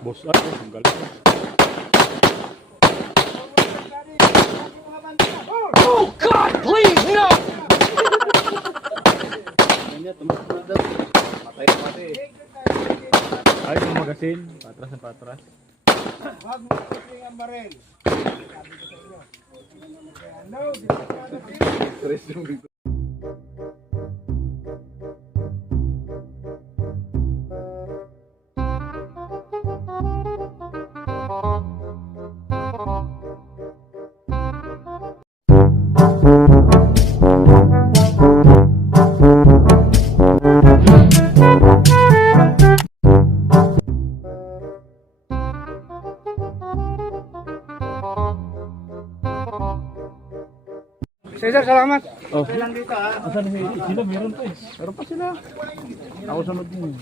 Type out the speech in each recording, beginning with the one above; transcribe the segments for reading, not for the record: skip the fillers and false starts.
Boss, ay, ang galing. Oh God, please, no! Ay, yung magasin. Patras na patras. Wag mo kusing ang baril. Sabi ko sa inyo. Ano? Stress yung bigla. Sir, salamat. Oh. Kailan dito ha? Asan sila? Meron pa eh. Meron pa sila. Ako sunod din.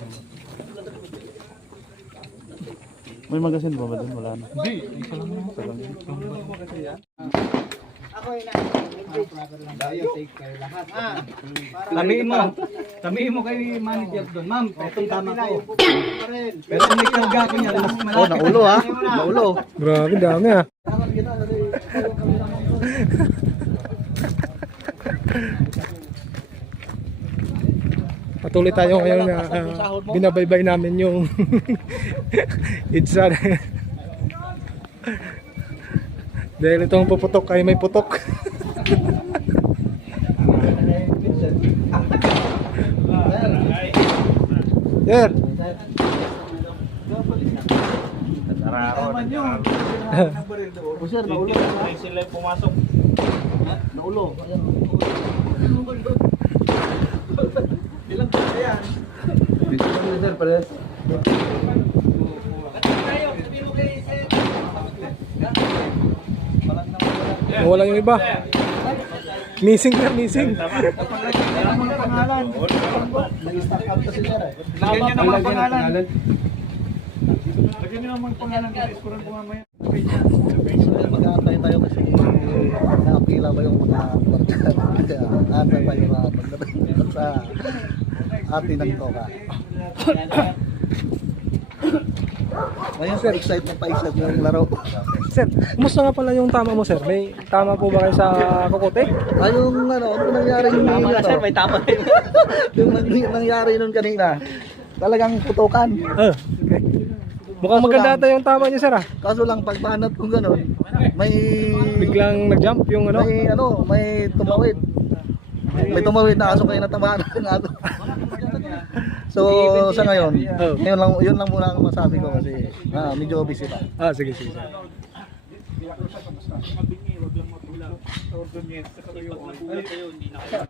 May magasin ba doon? Wala na. Hindi. Isa lang yun. Isa lang yun. Ako ay tayo take care lahat. Sabihin mo kay manager doon, ma'am, itong tama ko. Baril. Pero kung may karga ko niya, mas malaki. Oh, naulo ha. Naulo. Grabe, dami ah. Patuloy tayo ngayon na binabaybay namin yung itsa. Dahil itong puputok ay may putok. Sir. Sir, naulo. Sila yung pumasok. Naulo. Ilang kaya yan? Sir, pares. Wala yung iba. Missing na, missing. Kailangan mo ng pangalan. Nag-stack up kasi sir eh. Lagyan nyo naman pangalan. Lagyan nyo naman pangalan kasi iskuran ko mamaya. Mag-aantay tayo kasi nakapila ba yung mga barkada. Kaya aantay tayo pagdating sa atin ng toka. Ngayon, pa-excite yung laro. Sir, kumusta nga pala yung tama mo, sir? May tama po ba kayo sa kukote? Ay, yung ano nangyari yung sir, may tama rin. Yung nangyari nun kanina, talagang putukan. Okay. Mukhang maganda ata yung tama niyo, sir ah. Kaso lang, pag banat kong gano'n, may Biglang nag-jump yung ano. may tumawid. May tumawid na aso kayo natamaan ng ato. So, sa ngayon, yun lang muna ang masabi ko kasi medyo busy pa. Ah, sige, sige.